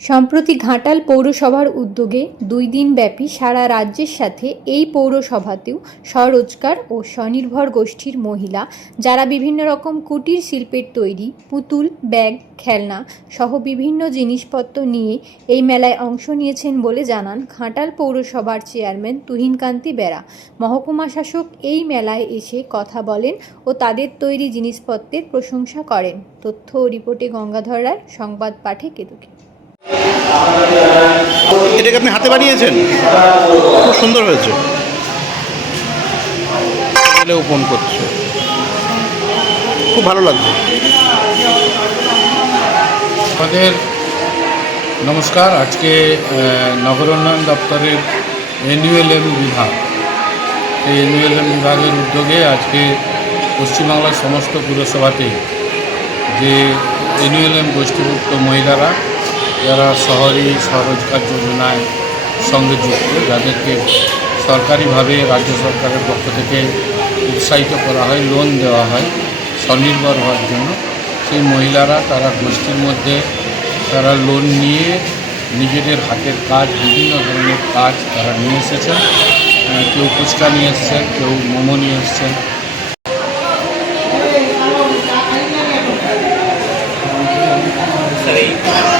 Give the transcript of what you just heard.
সম্প্রতি ঘাটাল পৌরসভার উদ্যোগে দুই দিন ব্যাপী সারা রাজ্যের সাথে এই পৌরসভাতেও স্বরোজগার ও স্বনির্ভর গোষ্ঠীর মহিলা, যারা বিভিন্ন রকম কুটির শিল্পের তৈরি, পুতুল, ব্যাগ, খেলনা সহ বিভিন্ন জিনিসপত্র নিয়ে এই মেলায় অংশ নিয়েছেন বলে জানান ঘাটাল পৌরসভার চেয়ারম্যান তুহিনকান্তি বেরা। মহকুমা শাসক এই মেলায় এসে কথা বলেন ও তাদের তৈরি জিনিসপত্রের প্রশংসা করেন। তথ্য রিপোর্টে গঙ্গাধর রায়, সংবাদ পাঠে কেতুকি। এটাকে আপনি হাতে বানিয়েছেন? খুব সুন্দর হয়েছে। ওপেন করছে। খুব ভালো লাগছে। আমাদের নমস্কার আজকে নগর উন্নয়ন দপ্তরের এনইউএলএম বিভাগ। এই এনইউএলএম বিভাগের উদ্যোগে আজকে পশ্চিমবাংলার সমস্ত পুরসভাতেই যে এনইউএলএম গোষ্ঠীভুক্ত মহিলারা যারা শহরে স্বরোজগার যোজনায় সঙ্গে যুক্ত, যাদেরকে সরকারিভাবে রাজ্য সরকারের পক্ষ থেকে উৎসাহিত করা হয়, লোন দেওয়া হয়, স্বনির্ভর হওয়ার জন্য, সেই মহিলারা তারা গোষ্ঠীর মধ্যে তারা লোন নিয়ে নিজেদের হাতের কাজ, বিভিন্ন ধরনের কাজ তারা নিয়ে এসেছেন কেউ ফুচকা নিয়ে এসছেন, কেউ মোমো নিয়ে এসছেন Thank you.